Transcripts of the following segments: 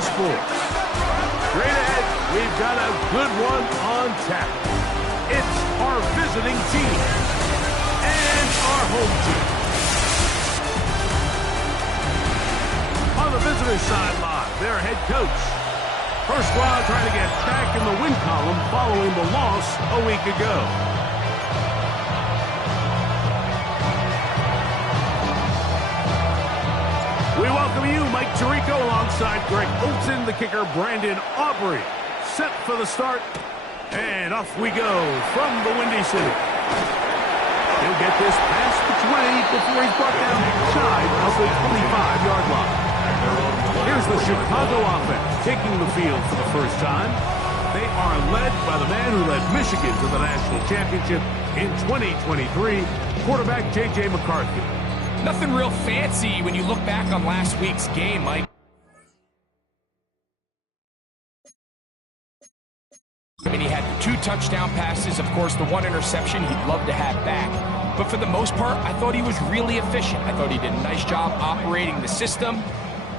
Sports. Straight ahead, we've got a good one on tap. It's our visiting team and our home team. On the visitor's sideline, their head coach. First squad trying to get back in the win column following the loss a week ago. We welcome you, Mike Tirico, alongside Greg Olson, the kicker, Brandon Aubrey. Set for the start, and off we go from the Windy City. He'll get this past the 20 before he's brought down shy of the 25-yard line. Here's the Chicago offense taking the field for the first time. They are led by the man who led Michigan to the national championship in 2023, quarterback J.J. McCarthy. Nothing real fancy when you look back on last week's game, Mike. I mean, he had 2 touchdown passes, of course, the 1 interception he'd love to have back. But for the most part, I thought he was really efficient. I thought he did a nice job operating the system.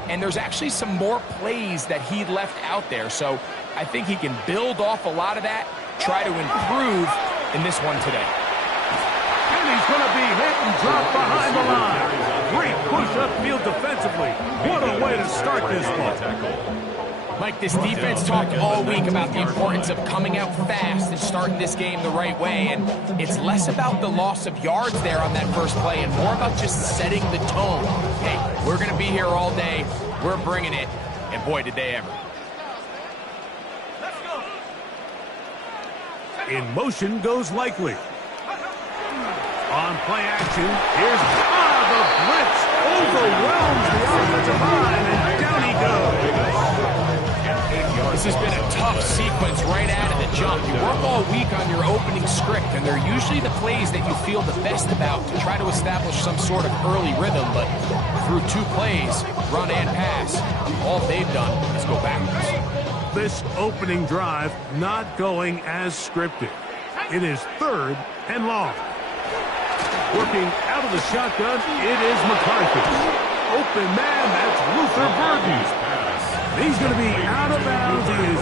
And there's actually some more plays that he left out there. So I think he can build off a lot of that, try to improve in this one today. And he's going to be hit and dropped behind the line. Great push upfield defensively. What a way to start this ball. Mike, this defense talked all week about the importance of coming out fast and starting this game the right way. And it's less about the loss of yards there on that first play and more about just setting the tone. Hey, we're going to be here all day. We're bringing it. And boy, did they ever. In motion goes Likely. On play action, here's the blitz overwhelms the offensive line, and down he goes. This has been a tough sequence right out of the jump. You work all week on your opening script, and they're usually the plays that you feel the best about to try to establish some sort of early rhythm, but through 2 plays, run and pass, all they've done is go backwards. This opening drive not going as scripted. It is 3rd and long. Working out of the shotgun, it is McCarthy. Open man, that's Luther Burden. He's going to be out of bounds. He is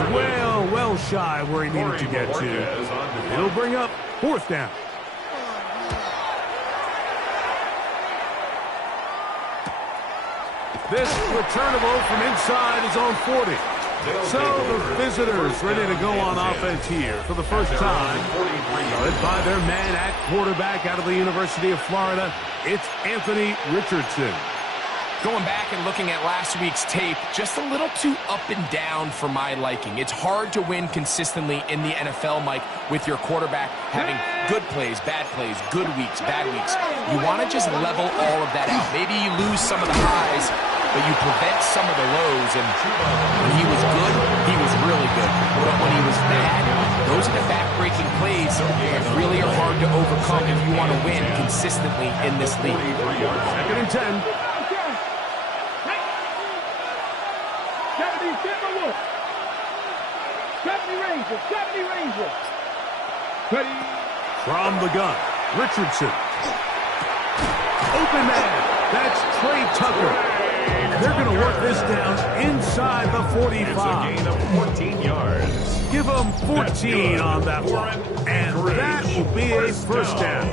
well shy where he needed to get to. It'll bring up 4th down. This returnable from inside his own 40. So the visitors ready to go on offense here for the first time. Led by their man at quarterback out of the University of Florida, it's Anthony Richardson. Going back and looking at last week's tape, just a little too up and down for my liking. It's hard to win consistently in the NFL, Mike, with your quarterback having good plays, bad plays, good weeks, bad weeks. You want to just level all of that out. Maybe you lose some of the highs, but you prevent some of the lows. And when he was good, he was really good. But when he was bad, those are the back-breaking plays that really are hard to overcome if you want to win consistently in this league. 2nd and 10. From the gun, Richardson. Open man, that's Trey Tucker. They're going to work this down inside the 45. It's a gain of 14 yards. Give them 14 on that one, and that will be a first down.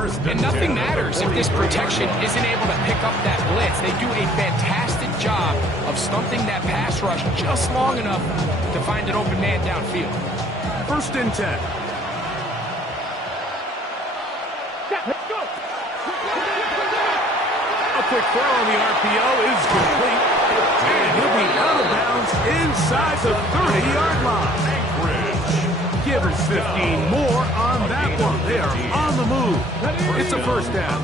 And nothing matters if this protection isn't able to pick up that blitz. They do a fantastic job of stunting that pass rush just long enough to find an open man downfield. 1st and 10. A quick throw on the RPO is complete. And he'll be out of bounds inside the 30-yard line. Give us 15 more on that one. They are on the move. It's a first down.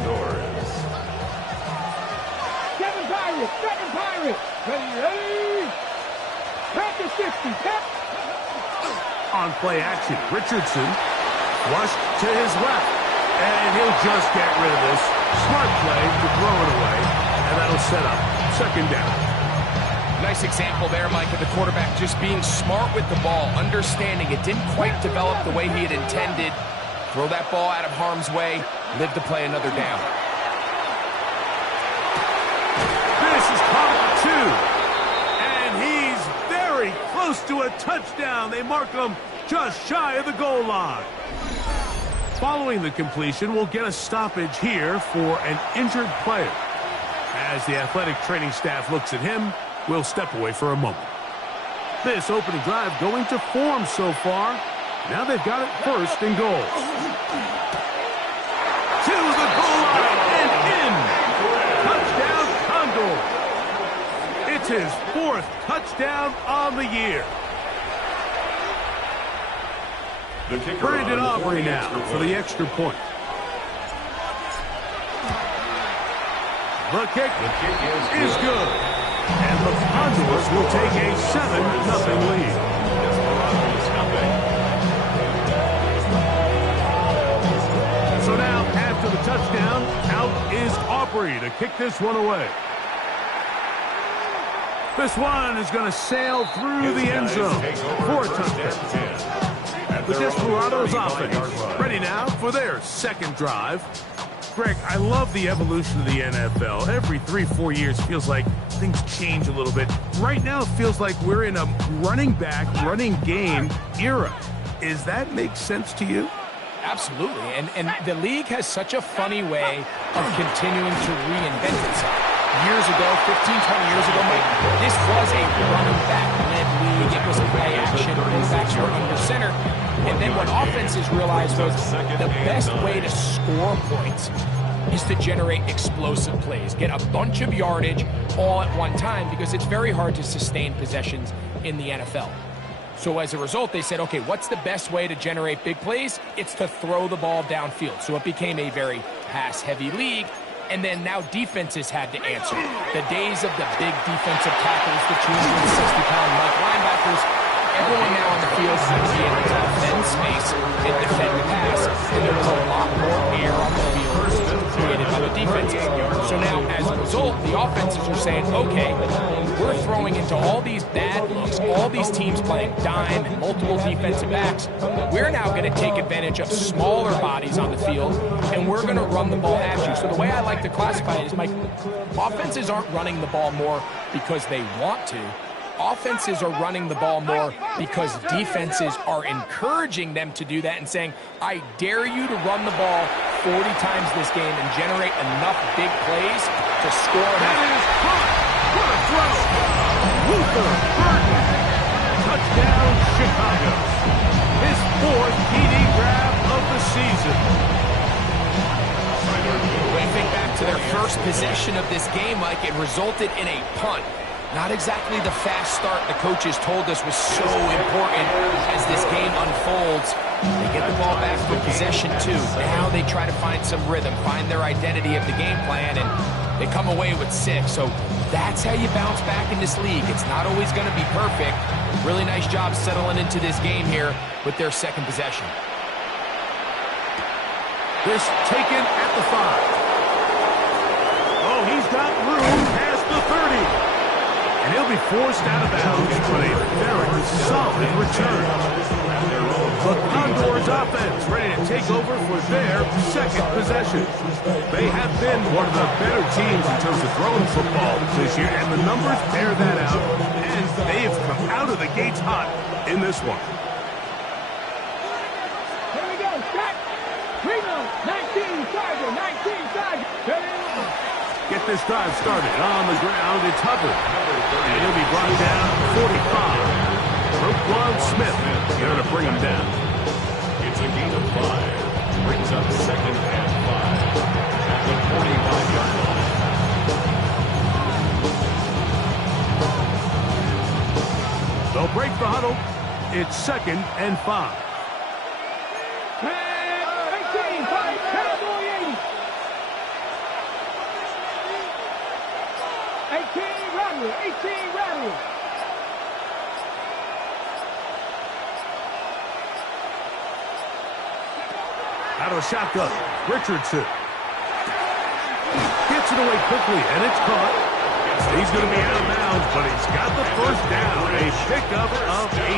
Second Pirates. Ready. Practice 60. On play action, Richardson flushed to his left. And he'll just get rid of this. Smart play to throw it away. And that'll set up 2nd down. Nice example there, Mike, of the quarterback just being smart with the ball, understanding it didn't quite develop the way he had intended. Throw that ball out of harm's way, live to play another down. This is caught 2. close to a touchdown. They mark him just shy of the goal line. Following the completion, we'll get a stoppage here for an injured player. As the athletic training staff looks at him, we'll step away for a moment. This opening drive going to form so far. Now they've got it first and goal. To the goal line and in. Touchdown, Condors. It's his 4th touchdown on the year. Brandon Aubrey now for the extra point. The kick is good. And the Condors will take a 7-0 lead. So now, after the touchdown, out is Aubrey to kick this one away. This one is going to sail through the end zone for a touchdown. The Desperados offense ready now for their second drive. Greg, I love the evolution of the NFL. Every 3-4 years feels like things change a little bit. Right now it feels like we're in a running back, running game era. Does that make sense to you? Absolutely. And the league has such a funny way of continuing to reinvent itself. Years ago, 15, 20 years ago, Mike, this was a running back-led league. It was play action. Quarterbacks were under center. And then what offenses realized was the best way to score points is to generate explosive plays. Get a bunch of yardage all at one time because it's very hard to sustain possessions in the NFL. So as a result, they said, okay, what's the best way to generate big plays? It's to throw the ball downfield. So it became a very pass-heavy league. And then now defenses had to answer. The days of the big defensive tackles, the 260-pound Mike linebackers, everyone now on the field had to be able to defend space and defend the pass. And there was a lot more air on the field created by the defenses. So now, as a result, the offenses are saying, okay, we're throwing into all these bad looks, all these teams playing dime and multiple defensive backs. We're now going to take advantage of smaller bodies on the field, and we're going to run the ball at you. So the way I like to classify it is, Mike, offenses aren't running the ball more because they want to. Offenses are running the ball more because defenses are encouraging them to do that and saying, I dare you to run the ball 40 times this game and generate enough big plays to score. That is caught. What a throw. Luther Burton. Touchdown, Chicago. His 4th TD grab of the season. When you think back to their first possession of this game, Mike, it resulted in a punt. Not exactly the fast start the coaches told us was so important as this game unfolds. They get the ball back for possession 2. Now they try to find some rhythm, find their identity of the game plan, and they come away with 6. So that's how you bounce back in this league. It's not always going to be perfect. Really nice job settling into this game here with their second possession. This taken at the 5. Oh, he's got room past the 30. And he'll be forced out of bounds, but a very solid return. The Condors offense ready to take over for their second possession. They have been one of the better teams in terms of throwing football this year, and the numbers bear that out. And they have come out of the gates hot in this one. Here we go, set. Reno, 19, Charger, 19, Charger. Get this drive started on the ground. It's Hubbard. And he'll be brought down 45. Roquan Smith going to bring him down. It's a gain of 5. Brings up 2nd and 5 at the 45-yard line. They'll break the huddle. It's 2nd and 5. 18, 5, Cowboy 80. 18, Rattler, 18, Rattler. Out of a shotgun, Richardson. Gets it away quickly, and it's caught. He's going to be out of bounds, but he's got the first down. A pickup of 8.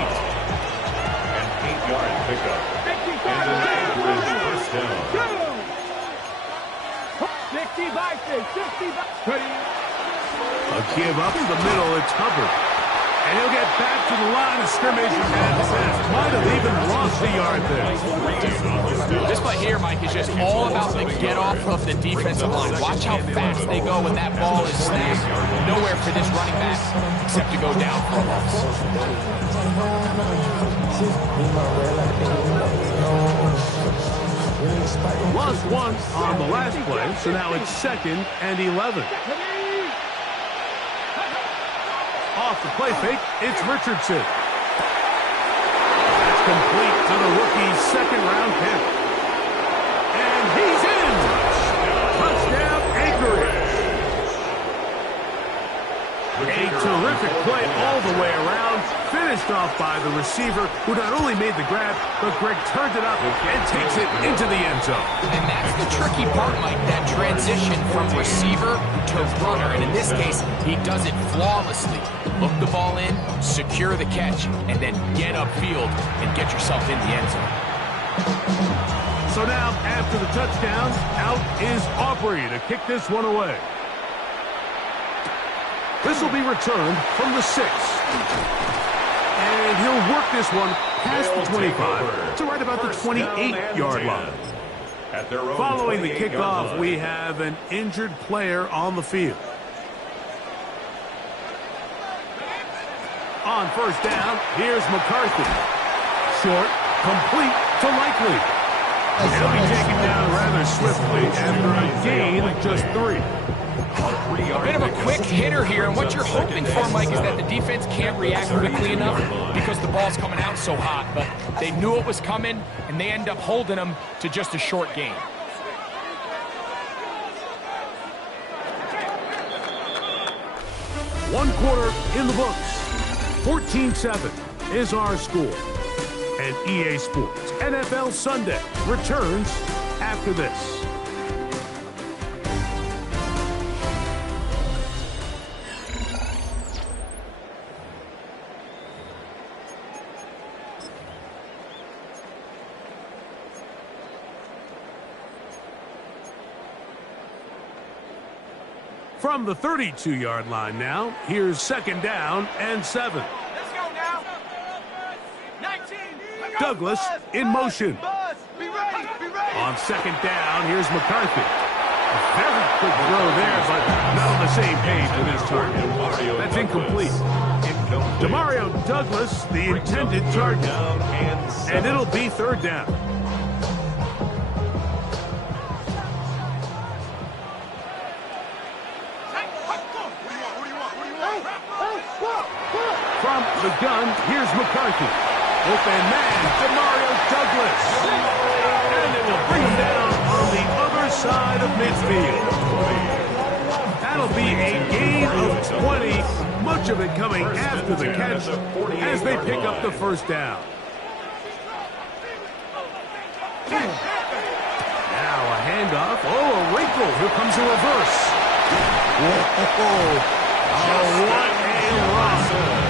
An 8-yard pickup. And the number is first down. 60 by 6, 60 by 30. A give up the middle, it's Hubbard. And he'll get back to the line of scrimmage, and the pass might have even lost a yard there. This play here, Mike, is just all about the get-off of the defensive line. Watch how fast they go when that ball is snapped. Nowhere for this running back except to go down for a loss. Lost one on the last play, so now it's 2nd and 11. Off the play fake, it's Richardson. That's complete to the rookie's 2nd-round pick. And he's in! Touchdown, Anchorage. A terrific play all the way around, finished off by the receiver, who not only made the grab, but Greg turned it up and takes it into the end zone. And that's the tricky part, Mike, that transition from receiver to runner. And in this case, he does it flawlessly. Look the ball in, secure the catch, and then get upfield and get yourself in the end zone. So now, after the touchdown, out is Aubrey to kick this one away. This will be returned from the 6. And he'll work this one past the 25 to right about the 28-yard line. Following the kickoff, we have an injured player on the field. On first down, here's McCarthy. Short, complete to Likely. He'll be taken down rather swiftly after a gain of just 3. A bit of a quick hitter here, and what you're hoping for, Mike, is that the defense can't react quickly enough because the ball's coming out so hot. But they knew it was coming, and they end up holding them to just a short gain. One quarter in the books. 14-7 is our score. And EA Sports NFL Sunday returns after this. From the 32-yard line now, here's 2nd down and 7. Let's go now. 19. Douglas in motion. Be ready. Be ready. On 2nd down, here's McCarthy. A very quick throw there, but not on the same page with his target. That's incomplete. Demario Douglas, the intended target. And it'll be 3rd down. From the gun, here's McCarthy. Open man, Demario Douglas. And it will bring him down on the other side of midfield. That'll be a gain of 20, much of it coming after the catch as they pick up the 1st down. Now a handoff. Oh, a wrinkle. Here comes a reverse. Whoa. Oh, what a run.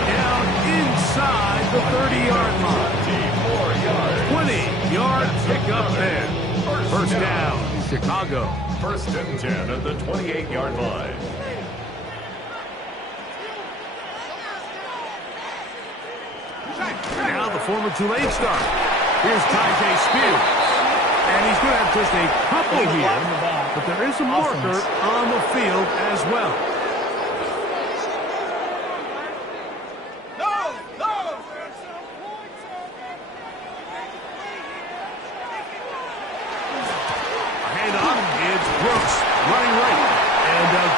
Down inside the 30-yard line. 20-yard pickup there. 1st down, Chicago. 1st and 10 at the 28-yard line. Now the former Tulane star. Here's Tyjae Spears. And he's going to have just a couple here, but there is a marker on the field as well.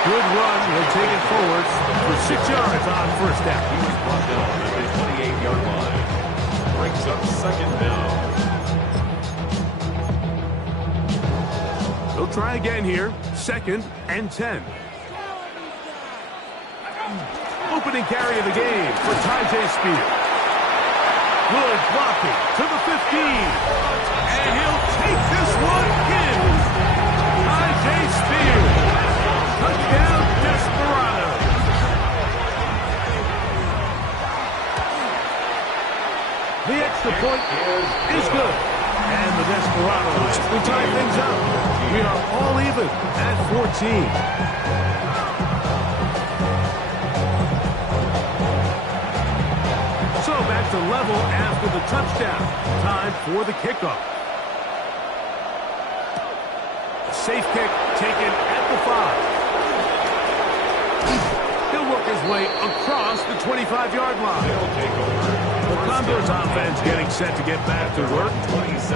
Good run. He'll take it forward for 6 yards on 1st down. He was brought down at the 28-yard line. Brings up 2nd down. They'll try again here. 2nd and 10. Opening carry of the game for Tyjae Spears. Good blocking to the 15. And he'll take this one in. Tyjae Spears. Touchdown, Desperados. The extra point is good. And the Desperados will tie things up. We are all even at 14. level after the touchdown. Time for the kickoff. A safe kick taken at the 5. He'll work his way across the 25-yard line. The Condors offense getting set to get back to work.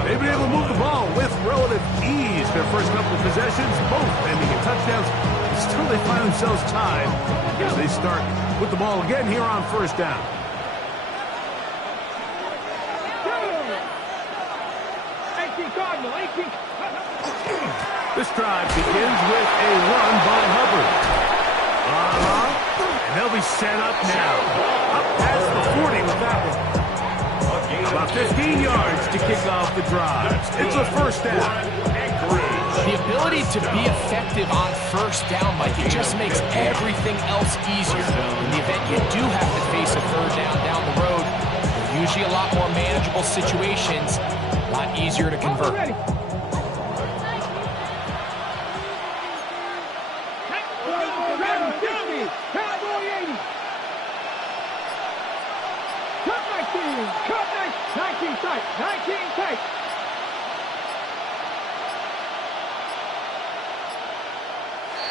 They've been able to move the ball with relative ease. Their first couple of possessions, both ending in touchdowns. Still, they find themselves tied as they start with the ball again here on first down. This drive begins with a run by Hubbard. And they'll be set up now. Up past the 40 with that one. About 15 yards to kick off the drive. It's a first down. The ability to be effective on first down, Mike, it just makes everything else easier. In the event you do have to face a third down the road, they're usually a lot more manageable situations, a lot easier to convert.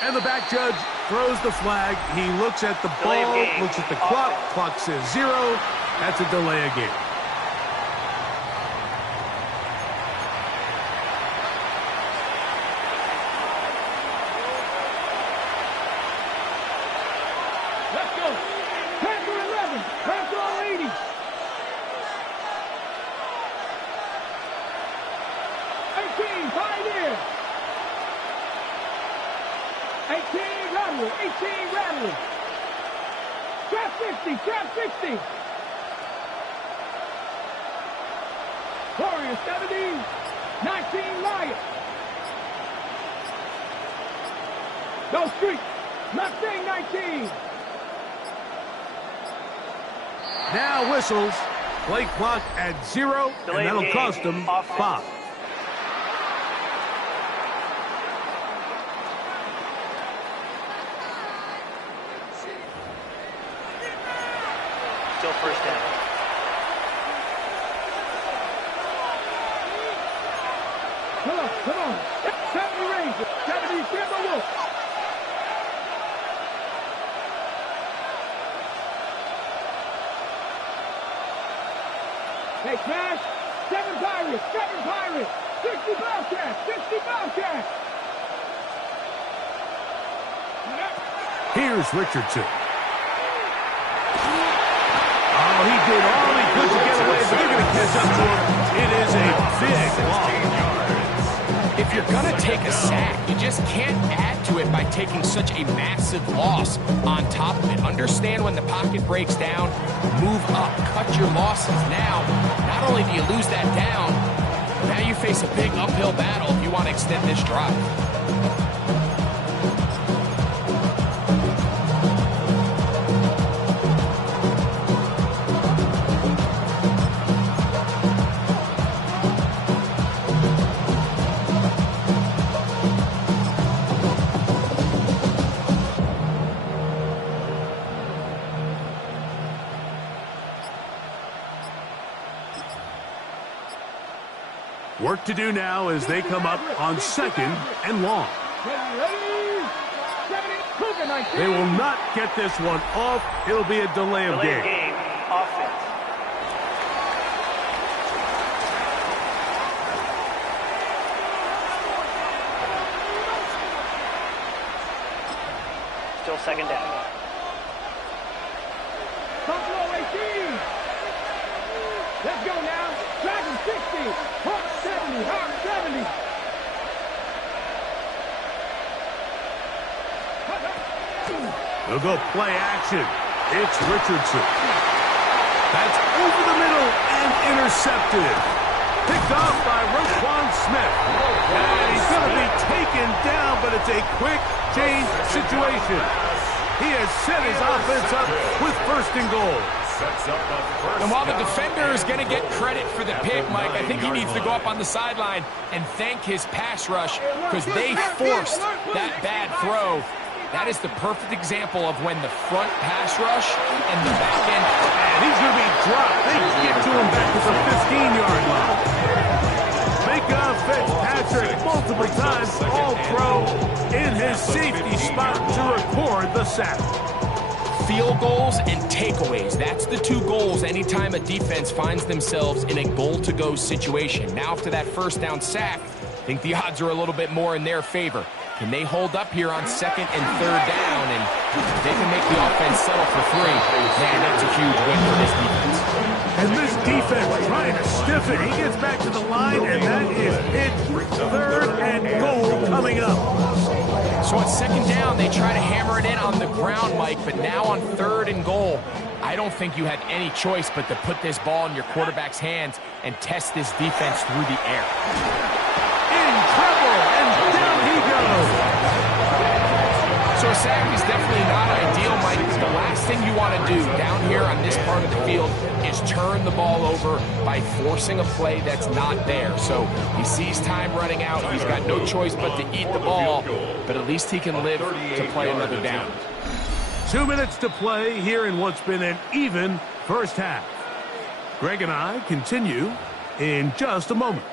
And the back judge throws the flag. He looks at the ball, looks at the clock. Clock says 0. That's a delay of game. Let's go. Panther 11. Panther 80. 18, Pioneer. 18, Rattler. 18, Rattler. Trap 50, trap 60. Warrior 70, 19, Lion. No street. Mustang 19. Now whistles. Play clock at 0, and that'll cost them 5. Still first down. Come on, come on. 70 Ranger, 70 Timber Wolf. Hey, Smash, 7 Pirates, 7 Pirates, 60 Bobcats, 60 Bobcats. Here's Richardson. Oh, he did all he could to get away, but they're going to catch up to him. It is a big loss. If you're going to take a sack, you just can't add to it by taking such a massive loss on top of it. Understand when the pocket breaks down, move up, cut your losses. Now, not only do you lose that down, now you face a big uphill battle if you want to extend this drive. Work to do now as they come up on 2nd and long. They will not get this one off. It'll be a delay of game. Offense. Still second down. Buffalo 18. Let's go now. Dragon 60. Hawk 70. Hawk 70. They'll go play action. It's Richardson. That's over the middle and intercepted. Picked off by Roquan Smith. And he's going to be taken down, but it's a quick change situation. He has set his offense up with 1st and goal. And while the defender is going to get credit for the pick, Mike, I think he needs to go up on the sideline and thank his pass rush because they forced that bad throw That is the perfect example of when the front pass rush and the back end. And he's going to be dropped. They get to him back to the 15-yard line. Micah Fitzpatrick, multiple times All-Pro in his safety spot to record the sack. Field goals and takeaways. That's the two goals anytime a defense finds themselves in a goal-to-go situation. Now after that first down sack, I think the odds are a little bit more in their favor. Can they hold up here on second and third down, and they can make the offense settle for 3? Man, that's a huge win for this defense. And this defense trying to stiff it. He gets back to the line, and that is it. Third and goal coming up. So on second down, they try to hammer it in on the ground, Mike, but now on third and goal, I don't think you had any choice but to put this ball in your quarterback's hands and test this defense through the air. In trouble, and down he goes. So a sack is definitely not ideal, Mike. The last thing you want to do down here on this part of the field is turn the ball over by forcing a play that's not there. So he sees time running out. He's got no choice but to eat the ball, but at least he can live to play another down. 2 minutes to play here in what's been an even first half. Greg and I continue in just a moment.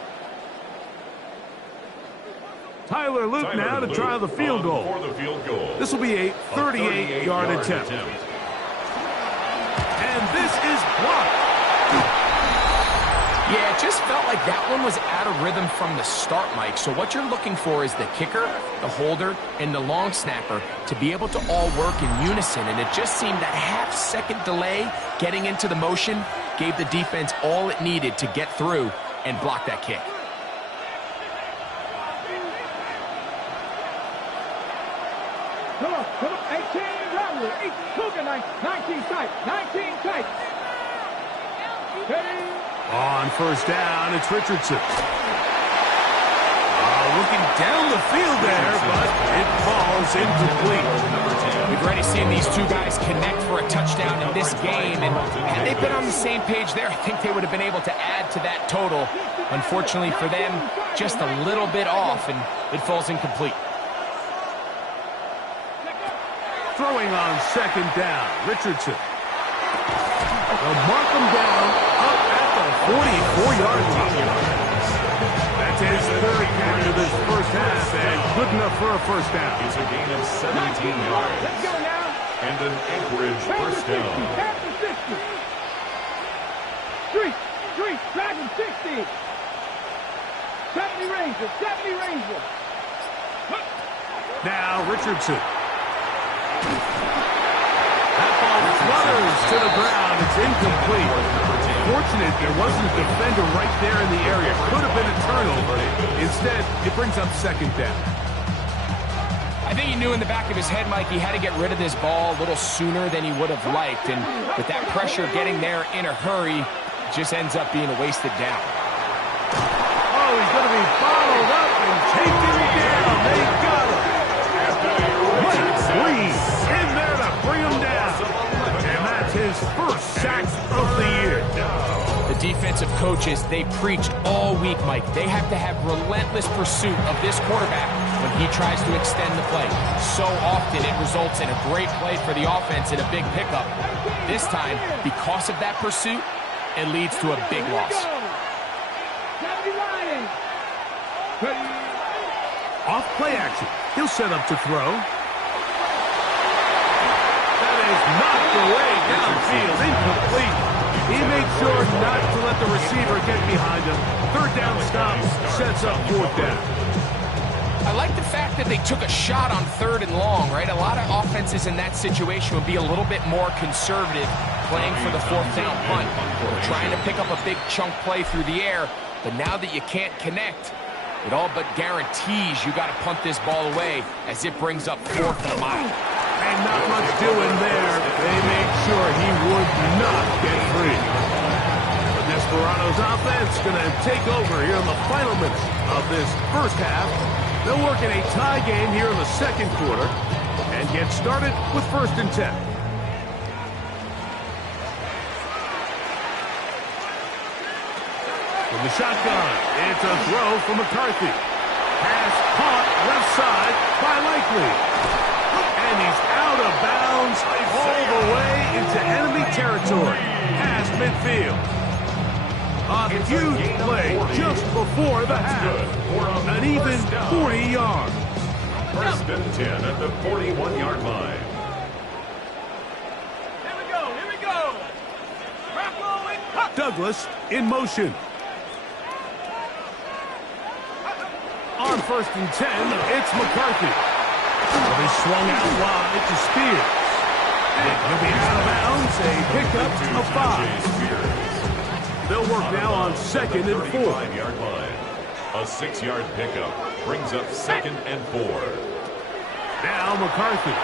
Tyler Luke now to try the field goal. This will be a 38-yard attempt. And this is blocked. Yeah, it just felt like that one was out of rhythm from the start, Mike. So what you're looking for is the kicker, the holder, and the long snapper to be able to all work in unison. And it just seemed that half-second delay getting into the motion gave the defense all it needed to get through and block that kick. Come on, 18 double, 19 tight, 19 tight. Ready? On first down, it's Richardson. Looking down the field there, but it falls incomplete. We've already seen these two guys connect for a touchdown in this game, and had they been on the same page there, I think they would have been able to add to that total. Unfortunately for them, just a little bit off, and it falls incomplete. Throwing on second down, Richardson. They'll mark him down up at the 44-yard line. That's his third catch of this first half, and good enough for a first down. It's a gain of 17 yards. Let's go now. And an Anchorage first down. Captain 60. Street, Dragon 60. 70 Ranger. Now Richardson. That ball flutters to the ground. It's incomplete. Fortunate there wasn't a defender right there in the area. Could have been a turnover. Instead, it brings up second down. I think he knew in the back of his head, Mike, he had to get rid of this ball a little sooner than he would have liked. And with that pressure getting there in a hurry, it just ends up being a wasted down. Oh, he's going to be followed up and taken down. They got him. Mike Green in there to bring him down. And that's his first sack of the year. The defensive coaches, they preached all week, Mike. They have to have relentless pursuit of this quarterback when he tries to extend the play. So often it results in a great play for the offense and a big pickup. This time, because of that pursuit, it leads to a big loss. Off play action. He'll set up to throw. That is knocked away downfield. Incomplete. He made sure not to let the receiver get behind him. Third down stop sets up fourth down. I like the fact that they took a shot on third and long, right? A lot of offenses in that situation would be a little bit more conservative playing for the fourth down punt. Or trying to pick up a big chunk play through the air. But now that you can't connect, it all but guarantees you got to punt this ball away as it brings up fourth and a mile. And not much doing there. They made sure he would not get free. The Desperados offense going to take over here in the final minutes of this first half. They'll work in a tie game here in the second quarter and get started with 1st and 10. From the shotgun, it's a throw from McCarthy. Pass caught left side by Likely. And he's out of bounds all the way into enemy territory, past midfield. A huge play just before the half. An even 40 yards. First and 10 at the 41-yard line. Here we go. Douglas in motion. On first and 10, it's McCarthy. Well, they swung out wide to Spears. And he'll be out of bounds, a pickup of 5. They'll work now on second and 4. 35-yard line. A 6-yard pickup brings up second and 4. Now McCarthy.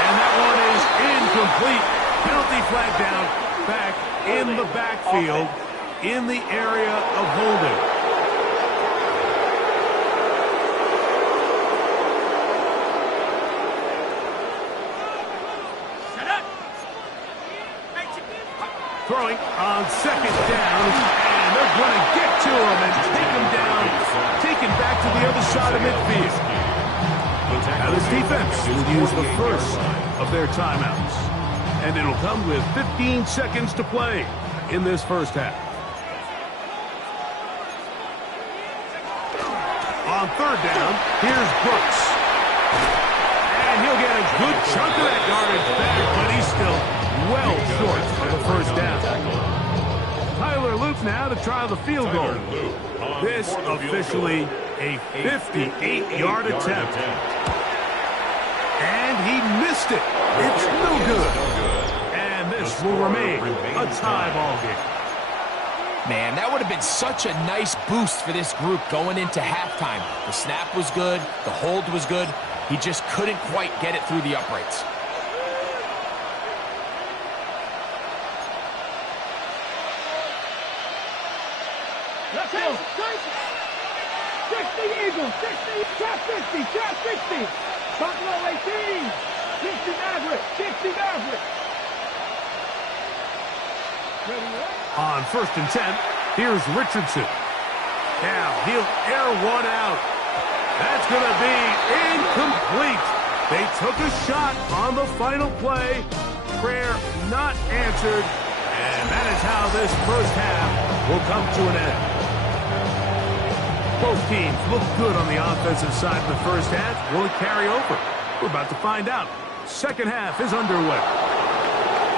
And that one is incomplete. Penalty flag down, back in the backfield, in the area of holding. Throwing on second down, and they're going to get to him and take him down, taken back to the other side of midfield. Now this defense will use the first of their timeouts, and it'll come with 15 seconds to play in this first half. On third down, here's Brooks. And he'll get a good chunk of that yardage back, but he's still well short of the first down. Tyler Luke now to try the field goal. This officially a 58-yard attempt. And he missed it. It's no good. And this will remain a tie ball game. Man, that would have been such a nice boost for this group going into halftime. The snap was good. The hold was good. He just couldn't quite get it through the uprights. Let's go. 60 Eagles, 60, trap 50, trap 60. Buffalo 18, 60 Maverick, 60 Maverick. On first and 10, here's Richardson. Now he'll air one out. That's going to be incomplete. They took a shot on the final play. Prayer not answered. And that is how this first half will come to an end. Both teams look good on the offensive side of the first half. Will it carry over? We're about to find out. Second half is underway.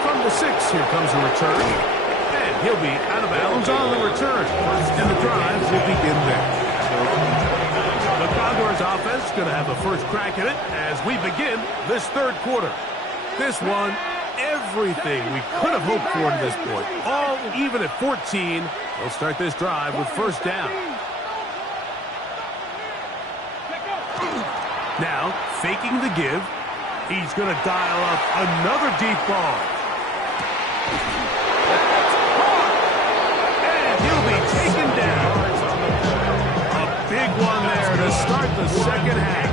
From the 6, here comes a return. And he'll be out of bounds on the return. And the drive will begin there. The Condors offense is going to have a first crack at it as we begin this third quarter. This one, everything we could have hoped for to this point. All even at 14. They'll start this drive with first down. Now, faking the give. He's going to dial up another deep ball. And he'll be taken down. A big one there to start the second half.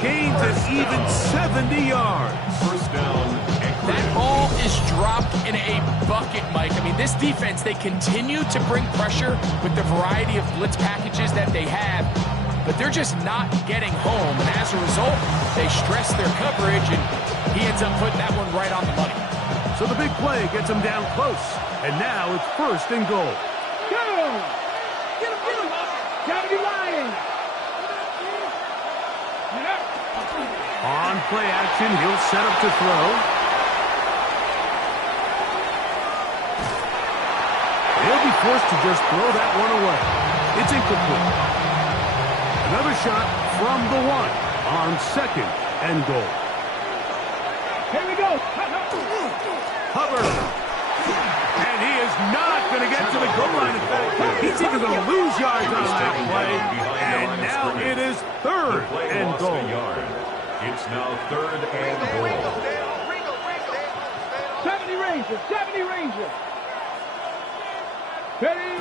Gains an even 70 yards. First down. That ball is dropped in a bucket, Mike. I mean, this defense, they continue to bring pressure with the variety of blitz packages that they have, but they're just not getting home. And as a result, they stress their coverage, and he ends up putting that one right on the money. So the big play gets him down close. And now it's first and goal. Go! Get him! Gotta be lying! On play action, he'll set up to throw. He'll be forced to just throw that one away. It's incomplete. Another shot from the 1 on second and goal. Here we go! Hubbard. And he is not going to get to the goal line. In fact, he's even going to lose yards on that play. And now it is third and goal. It's now third and goal. 70 Rangers, 70 Rangers. Ready?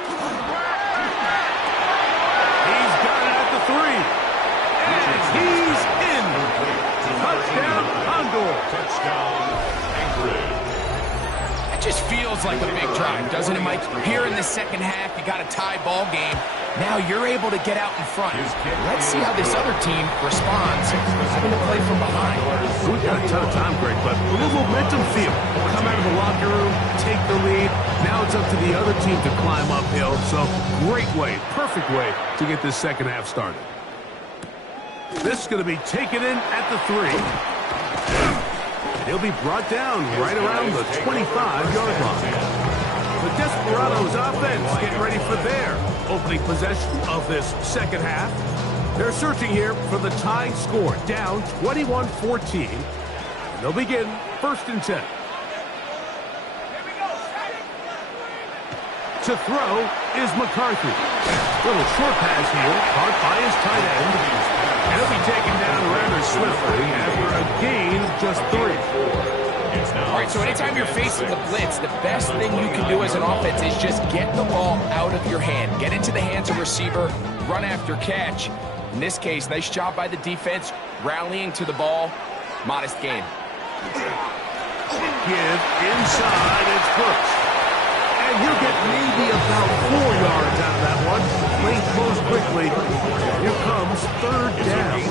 He's got it at the 3. And he's in. Touchdown, Condors. Touchdown, Anchorage. It just feels like a big drive, doesn't it, Mike? Here in the second half, you got a tie ball game. Now you're able to get out in front. Let's see how this other team responds, having to play from behind. We've got a ton of time, Greg, but a little momentum feel. Come out of the locker room, take the lead. Now it's up to the other team to climb uphill. So great way, perfect way to get this second half started. This is going to be taken in at the 3. He'll be brought down right around the 25-yard line. The Desperados offense getting ready for their opening possession of this second half. They're searching here for the tying score, down 21-14. They'll begin 1st and 10. To throw is McCarthy. Little short pass here, caught by his tight end. And he'll be taken down rather swiftly after a gain of just 3. All right, so anytime you're facing the blitz, the best thing you can do as an offense is just get the ball out of your hand. Get into the hands of receiver, run after catch. In this case, nice job by the defense, rallying to the ball. Modest gain. Give inside, it's Brooks. And he'll get maybe about 4 yards out of that one. Lane closed quickly. Here comes 3rd down.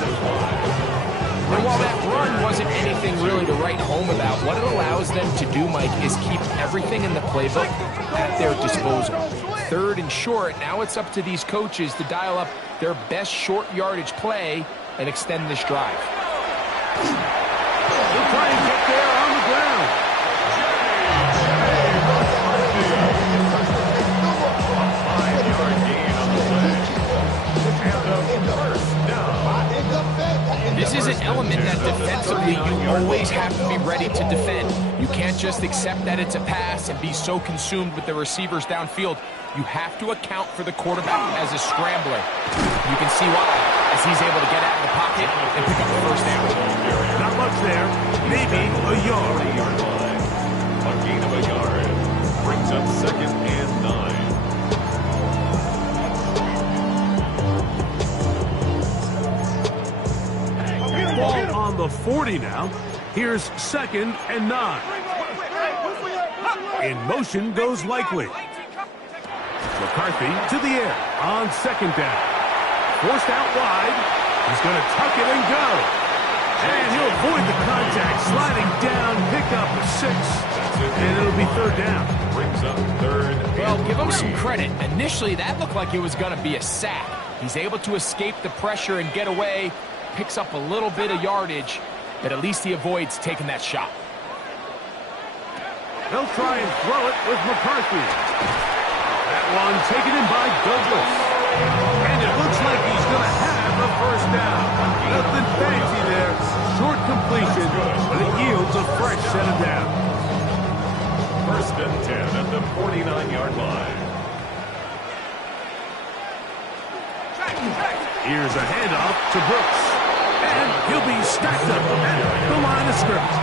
And while that run wasn't anything really to write home about, what it allows them to do, Mike, is keep everything in the playbook at their disposal. 3rd and short, now it's up to these coaches to dial up their best short yardage play and extend this drive. They'll try and get there on the ground. This is an element that defensively you always have to be ready to defend. You can't just accept that it's a pass and be so consumed with the receivers downfield. You have to account for the quarterback as a scrambler. You can see why, as he's able to get out of the pocket and pick up the 1st down. Not much there, maybe a yard. A gain of a yard brings up 2nd and 9. Ball on the 40 now. Here's 2nd and 9. In motion goes Likely. McCarthy to the air on 2nd down. Forced out wide. He's going to tuck it and go. And he'll avoid the contact. Sliding down, pick up 6. And it'll be 3rd down. Brings up 3rd. Well, give him some credit. Initially, that looked like it was going to be a sack. He's able to escape the pressure and get away. Picks up a little bit of yardage, but at least he avoids taking that shot. They'll try and throw it with McCarthy. That one taken in by Douglas. And it looks like he's going to have a 1st down. Nothing fancy there. Short completion, but it yields a fresh set of downs. 1st and 10 at the 49-yard line. Here's a handoff to Brooks. And he'll be stacked up at the line of scrimmage.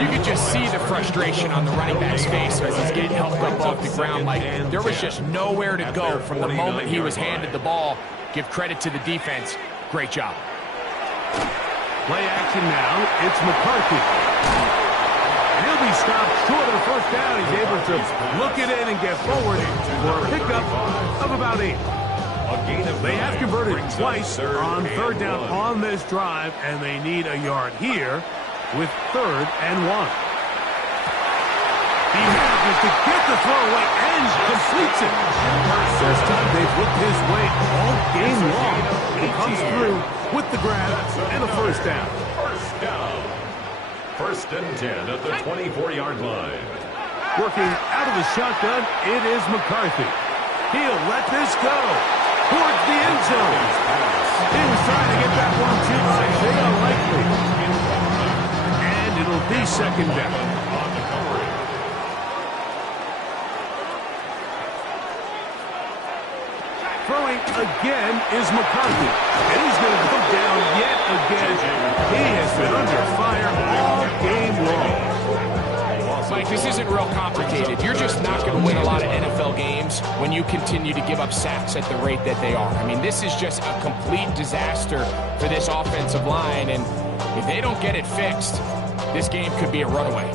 You could just see the frustration on the running back's face as he's getting helped up off the ground. Like there was just nowhere to go from the moment he was handed the ball. Give credit to the defense. Great job. Play action now. It's McCarthy. And he'll be stopped short of the 1st down. He's able to look it in and get forward for a pickup of about 8. They have converted twice on 3rd down on this drive, and they need a yard here with 3rd and 1. He manages to get the throw away and completes it. First time they've looked his way all game long. He comes through with the grab and a 1st down. 1st and 10 at the 24-yard line. Working out of the shotgun, it is McCarthy. He'll let this go towards the end zone. He was trying to get that one to Isaiah Likely. And it'll be 2nd down. Throwing again is McCarthy. And he's going to go down yet again. He has been under fire all game long. Mike, this isn't real complicated. You're just not going to win a lot of NFL games when you continue to give up sacks at the rate that they are. I mean, this is just a complete disaster for this offensive line, and if they don't get it fixed, this game could be a runaway.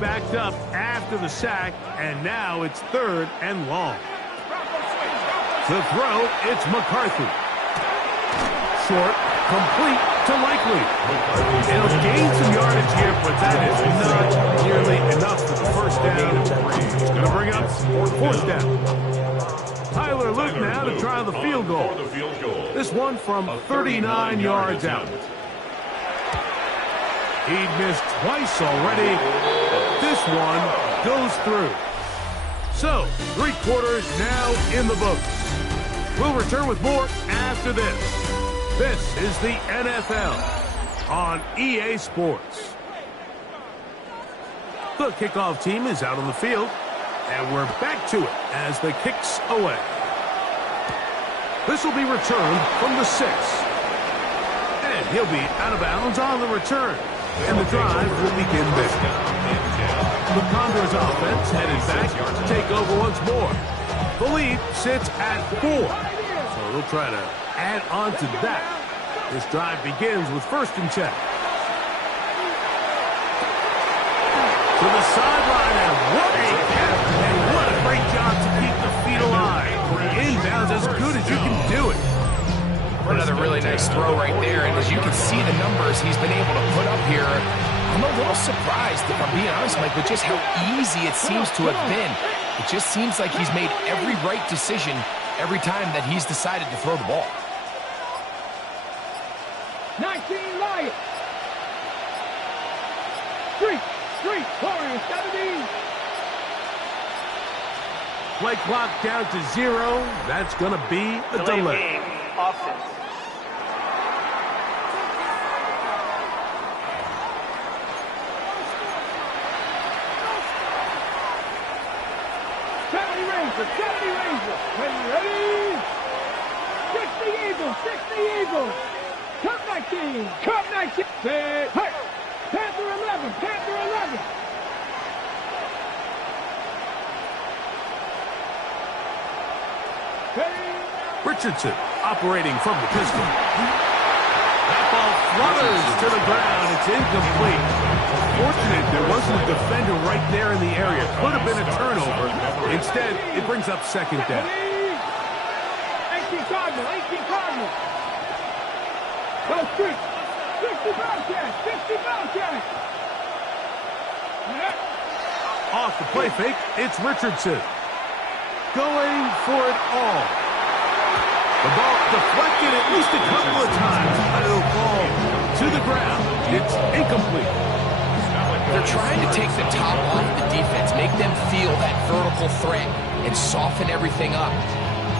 backed up after the sack, and now it's 3rd and long. To throw, it's McCarthy. Short, complete to Likely. He'll gain some yardage here, but that is not nearly enough for the first down. He's going to bring up 4th down. Tyler Luke now to try the field goal. This one from 39 yards out. He'd missed twice already. This one goes through. So, 3 quarters now in the books. We'll return with more after this. This is the NFL on EA Sports. The kickoff team is out on the field, and we're back to it as the kick's away. This will be returned from the 6. And he'll be out of bounds on the return. And the drive will begin there. The Condors offense headed back to take over once more. The lead sits at 4. So they'll try to add on to that. This drive begins with 1st and 10. To the sideline, and what a catch. And what a great job to keep the feet alive. Inbounds as good as you can do it. Another really nice throw right there, and as you can see the numbers he's been able to put up here, I'm a little surprised, if I'm being honest, Mike, with just how easy it seems to have been. It just seems like he's made every right decision every time that he's decided to throw the ball. 19 Lions. 3, 17. Play clock down to 0. That's going to be a delay. Game. Offense. Ready? 60 Eagles. Cup 19. Hey. Panther 11. Richardson operating from the pistol. That ball flutters to the ground. It's incomplete. Fortunate there wasn't a defender right there in the area. Could have been a turnover. Instead, it brings up 2nd down. 18 Cardinals. Go street. 60 Bellcat. Off the play fake, it's Richardson. Going for it all. The ball deflected at least a couple of times, but it'll fall to the ground. It's incomplete. They're trying to take the top off the defense, make them feel that vertical threat, and soften everything up.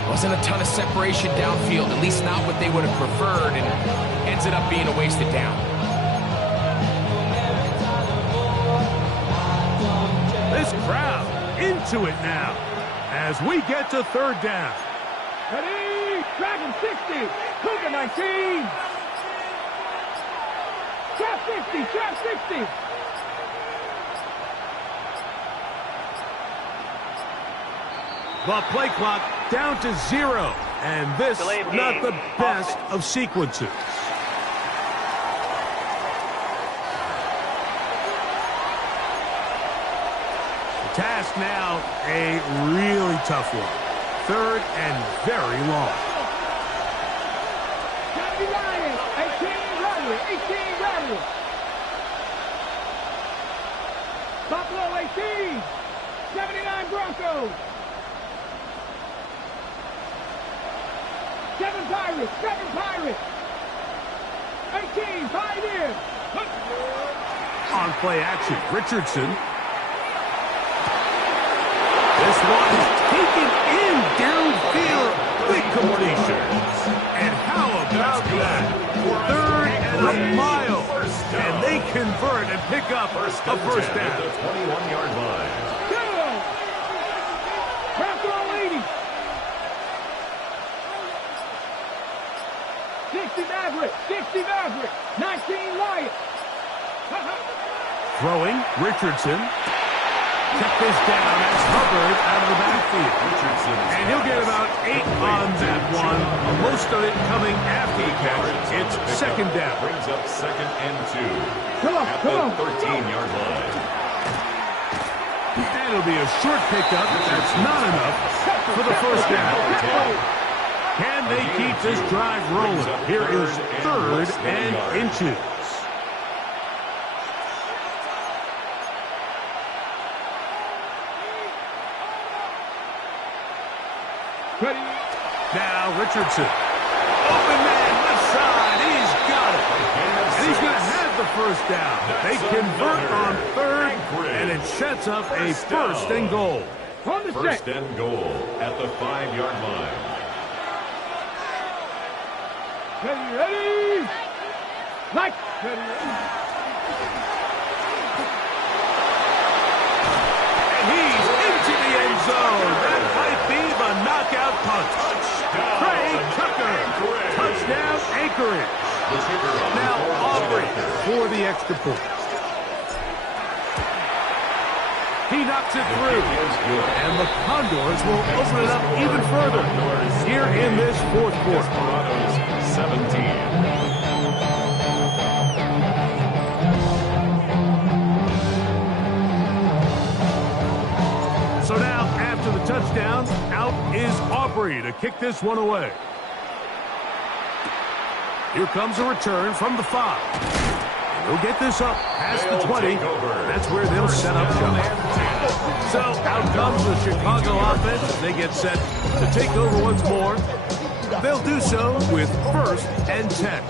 Wasn't a ton of separation downfield, at least not what they would have preferred, and ends it up being a wasted down. This crowd into it now as we get to 3rd down. Ready? Dragon 60. Cougar 19. Trap 60. The play clock down to 0. And this not the best of sequences. The task now, a really tough one. 3rd and very long. 70 Lions. 18 Rattlers. Buffalo 18. 79 Broncos. 7 Pirates. 18 Pioneers. On play action, Richardson. This one is taken in downfield. Big completion. And how about that? 3rd and a mile. And they convert and pick up a first down. 21-yard line. Raptor 80. 60 Maverick. 19 Lions. Throwing, Richardson. Check this down as Hubbard out of the backfield. And he'll get about 8 on that one. Most of it coming after the catch. It's 2nd down. Brings up 2nd and 2. Come on. At the 13-yard line. And it'll be a short pickup. That's not enough for the first down. Can they keep this drive rolling? Here is 3rd and inches. Ready. Now Richardson. Open man, left side. He's got it. And he's going to have the first down. They convert on 3rd, and it sets up a 1st and goal. On the First set. and goal at the 5-yard line. Ready, ready. Like. Ready, ready. And he's into the end zone. That might be the knockout punch. Craig Tucker. Touchdown, Anchorage. Now Aubrey for the extra point. He knocks it through. And the Condors will open it up even further here in this 4th quarter. Desperados 17. So now, after the touchdown, out is Aubrey to kick this one away. Here comes a return from the 5. And they'll get this up past the 20. That's where they'll set up shop. So out comes the Chicago offense as they get set to take over once more. They'll do so with 1st and 10.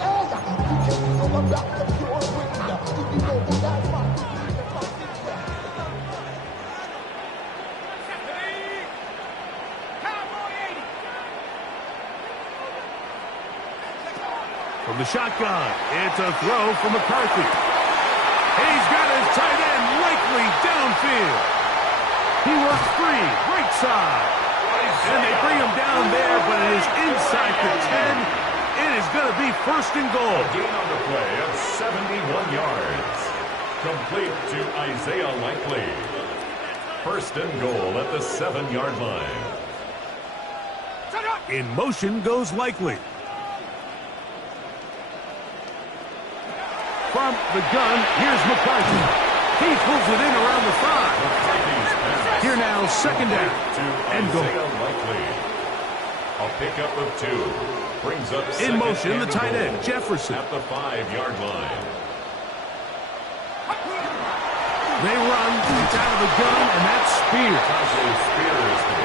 From the shotgun, it's a throw from McCarthy. He's got his tight end likely downfield. He works free, right side. And they bring him down there, but it is inside the 10. It is going to be 1st and goal. Gain on the play of 71 yards. Complete to Isaiah Likely. 1st and goal at the 7-yard line. In motion goes Likely. From the gun, here's McCarthy. He pulls it in around the 5. Here now, 2nd down and goal. A pickup of 2. Brings up in motion, the tight end, goal Jefferson. at the 5-yard line. They run, it's out of the gun, and that's Spears.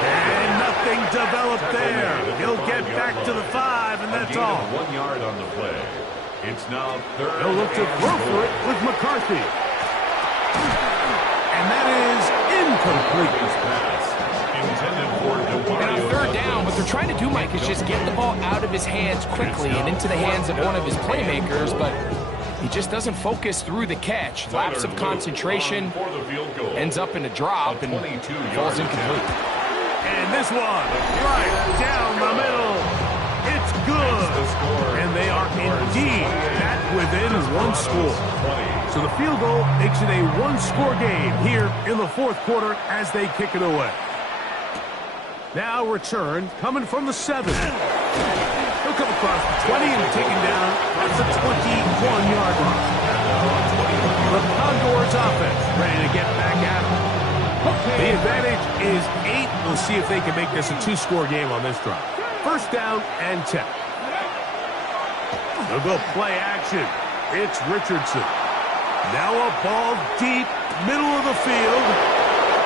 And nothing developed there. He'll get back to the 5, and that's all. 1 yard on the play. It's now 3rd. They'll look to throw for it with McCarthy. And that is incomplete. And on 3rd down, what they're trying to do, Mike, is just get the ball out of his hands quickly and into the hands of one of his playmakers, but he just doesn't focus through the catch. Lapse of concentration, ends up in a drop, and falls incomplete. And this one, right down the middle. It's good. And they are indeed back within 1 score. So the field goal makes it a 1-score game here in the 4th quarter as they kick it away. Now return coming from the 7. He'll come across the 20 and taken down at the 21-yard line. The Condors offense ready to get back at it. The advantage is 8. We'll see if they can make this a 2-score game on this drive. 1st down and 10. They'll go play action. It's Richardson. Now a ball deep, middle of the field.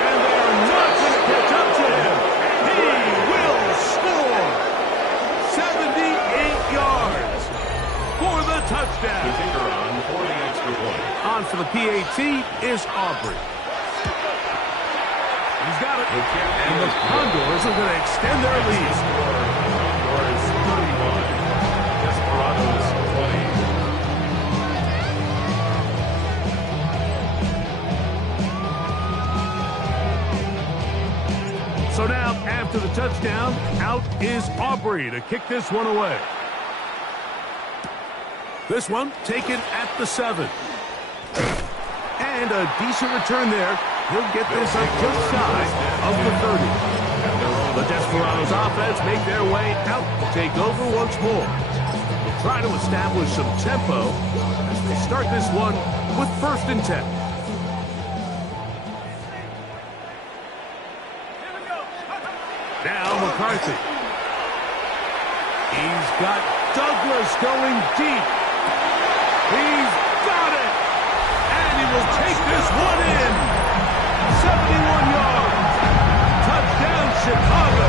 And they are not going to catch up to him. He will score. 78 yards for the touchdown. The kicker on for the extra point. On for the PAT is Aubrey. He's got it. And the Condors are going to extend their lead. Condors 31. Desperados 20. So now, after the touchdown, out is Aubrey to kick this one away. This one taken at the 7. And a decent return there. He'll get this up just shy of the 30. The Desperados offense make their way out to take over once more. They'll try to establish some tempo as they start this one with 1st and 10. Now McCarthy. He's got Douglas going deep. He's got it. And he will take this one in. 71 yards. Touchdown, Chicago.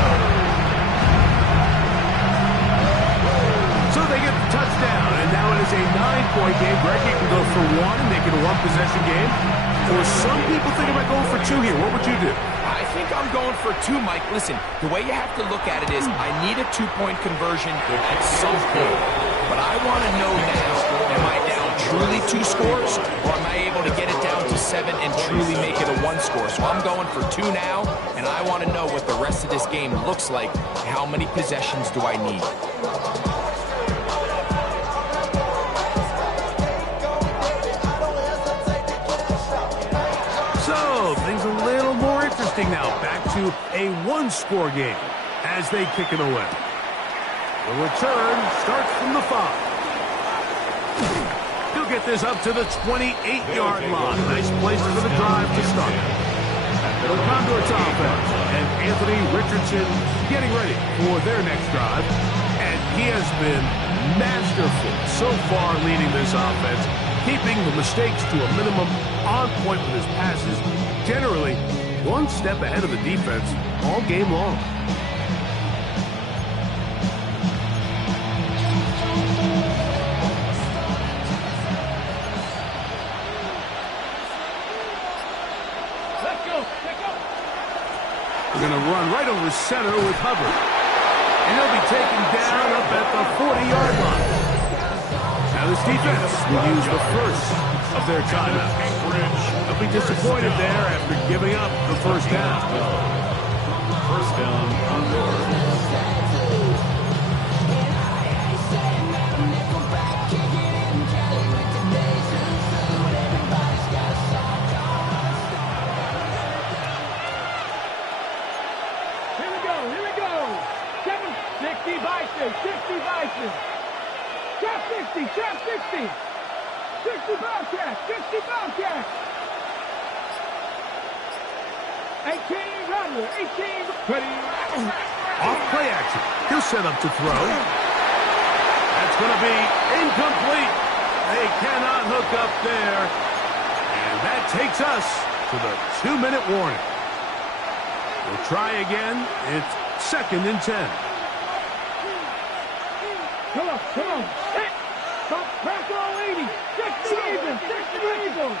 So they get the touchdown, and now it is a 9-point game. Greg, you can go for one and make it a one-possession game. Or some people think about going for two here. What would you do? I think I'm going for two, Mike. Listen, the way you have to look at it is I need a two-point conversion at some point. But I want to know now, am I down truly 2 scores, or am I able to get it down to 7 and truly make it a 1 score? So I'm going for 2 now, and I want to know what the rest of this game looks like. How many possessions do I need? So, things a little more interesting now. Back to a 1-score game as they kick it away. The return starts from the 5. He'll get this up to the 28-yard line. Nice place for the drive to start. The Condors offense and Anthony Richardson getting ready for their next drive. And he has been masterful so far leading this offense, keeping the mistakes to a minimum, on point with his passes, generally one step ahead of the defense all game long. Let's go. We're going to run right over center with Hubbard. And he'll be taken down up at the 40-yard line. Now this defense will use the first of their timeouts. They'll be disappointed there after giving up the first down. First down, Condors. Here we go. 60 Bison. Trap 60. 60 Bobcats. 18 Rattler. 18. Off play action. He'll set up to throw. That's going to be incomplete. They cannot hook up there. And that takes us to the 2-minute warning. We'll try again. It's 2nd and 10. Come on. Hit. Press all 80. 60 Eagles.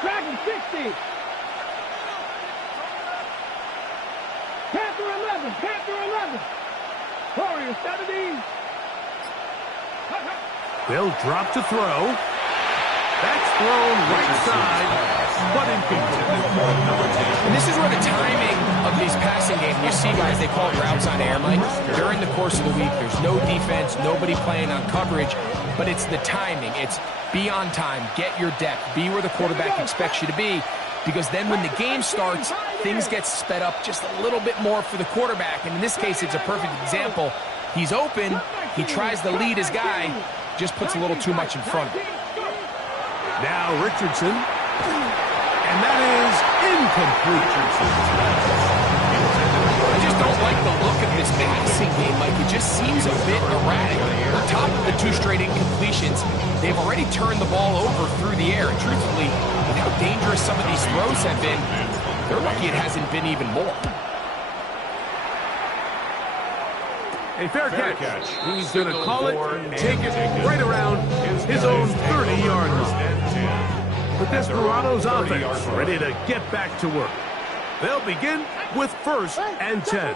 Dragon 60. Panther 11. Warrior 70. They'll drop to throw. That's thrown right side, but incomplete. And this is where the timing of these passing games, you see guys, they call it routes on air, Mike. During the course of the week, there's no defense, nobody playing on coverage, but it's the timing. It's be on time, get your depth, be where the quarterback expects you to be, because then when the game starts, things get sped up just a little bit more for the quarterback. And in this case, it's a perfect example. He's open, he tries to lead his guy, just puts a little too much in front of him. Now Richardson, and that is incomplete. I just don't like the look of this passing game, Mike. It just seems a bit erratic. On top of the 2 straight incompletions, they've already turned the ball over through the air. And truthfully, with how dangerous some of these throws have been, they're lucky it hasn't been even more. A fair catch. He's going to call it and take it right around his own 30-yard line. The Desperados offense ready to get back to work. They'll begin with 1st and 10.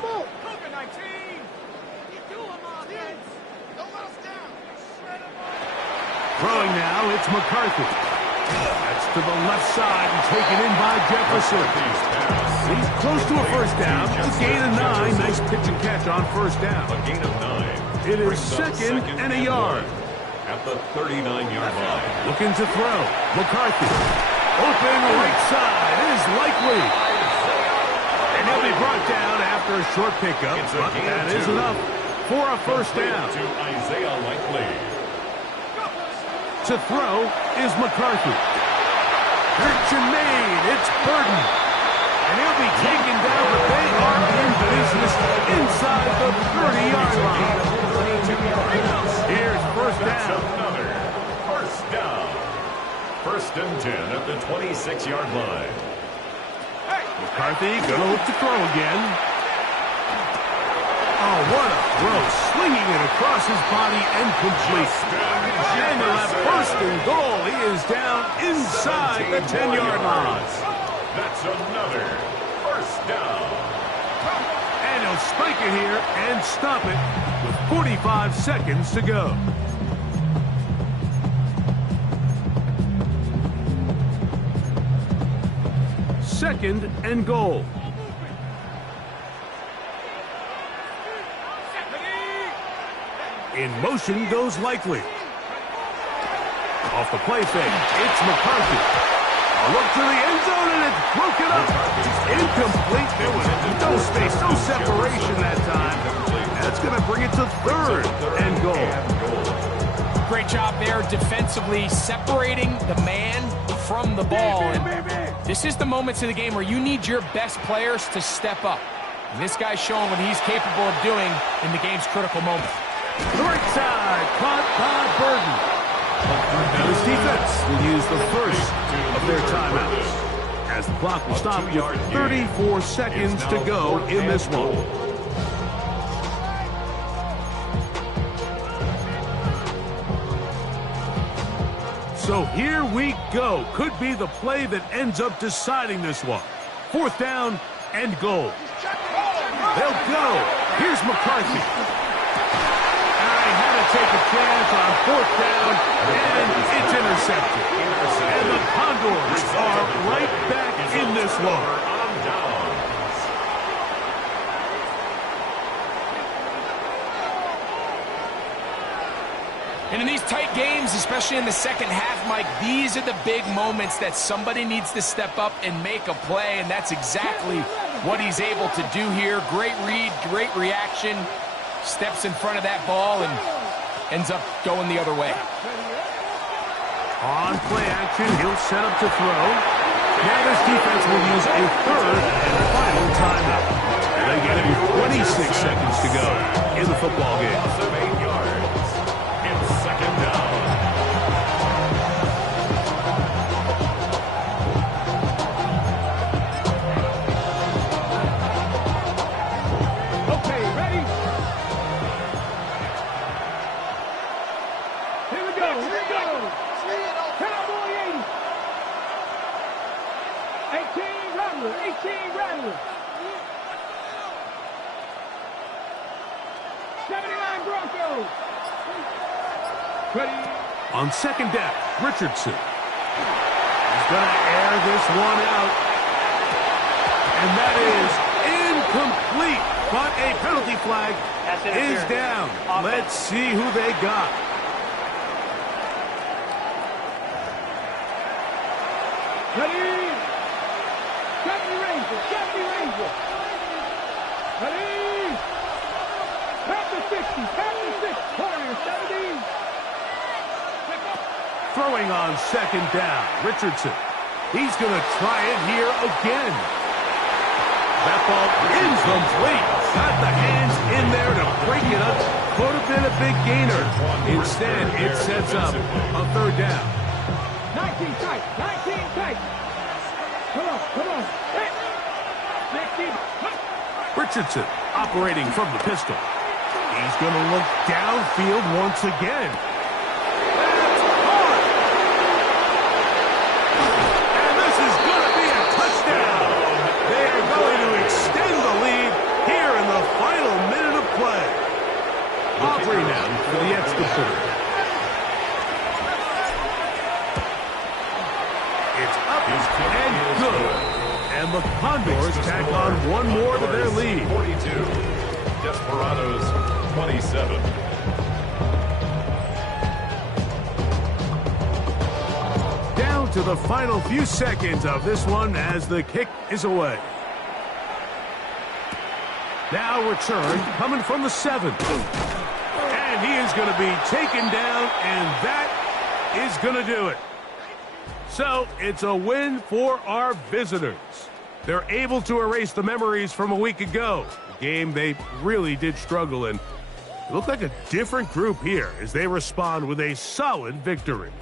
Throwing now, it's McCarthy. That's to the left side and taken in by Jefferson. He's close to a first down. A gain of 9. Nice pitch and catch on first down. A gain of 9. It is 2nd and a yard. At the 39-yard line. Looking to throw. McCarthy. Open right side is likely. And he'll be brought down after a short pickup. But that is enough for a first down. To Isaiah Likely. To throw is McCarthy. Pitch and made. It's Burton. And he'll be taken down the inside the 30-yard line. Here's first That's down. another first down. First and 10 at the 26-yard line. McCarthy gonna look to throw again. Oh, what a throw. Slinging it across his body and complete. And he'll have first and goal. He is down inside the 10-yard line. That's another first down. And he'll spike it here and stop it with 45 seconds to go. Second and goal. In motion goes Likely. Off the play fake, it's McCarthy. A look to the end zone, and it's broken up. Incomplete. There was no space, no separation that time. That's going to bring it to third and goal. Great job there defensively, separating the man from the ball. And this is the moments of the game where you need your best players to step up. And this guy's showing what he's capable of doing in the game's critical moment. The right side, caught by Burton. Now this defense will use the first of their timeouts, as the clock will stop with 34 seconds to go in this one. So here we go. Could be the play that ends up deciding this one. Fourth down and goal. They'll go. Here's McCarthy. I had to take a chance on fourth down, and it's intercepted. And the Condors are right back in this one. And in these tight games, especially in the second half, Mike, these are the big moments that somebody needs to step up and make a play, and that's exactly what he's able to do here. Great read, great reaction, steps in front of that ball and ends up going the other way. On play action, he'll set up to throw. Now this defense will use a third and final timeout. They get it with 26 seconds to go in the football game. Second down. Okay, ready? Here we go, here we go. Cowboy 80. 18 Rattler, 18 Rattler. 79 Broncos. Ready? On second down, Richardson. He's going to air this one out. And that is incomplete. But a penalty flag is down. Let's see who they got. Ready? 70 Ranger, 70 Ranger. Ready? Past the 60, past the 6, corner, 70. Throwing on second down, Richardson. He's going to try it here again. That ball incomplete. Got the hands in there to break it up. Could have been a big gainer. Instead, it sets up a third down. 19 tight, 19 tight. Come on, come on. Hey. 16. Richardson operating from the pistol. He's going to look downfield once again. Aubrey now for the extra point. It's up and good. And the Condors tack on one more to their lead. 42. Desperados 27. Down to the final few seconds of this one as the kick is away. Now return coming from the 7. And he is going to be taken down, and that is going to do it. So it's a win for our visitors. They're able to erase the memories from a week ago. game they really did struggle in. It looked like a different group here as they respond with a solid victory.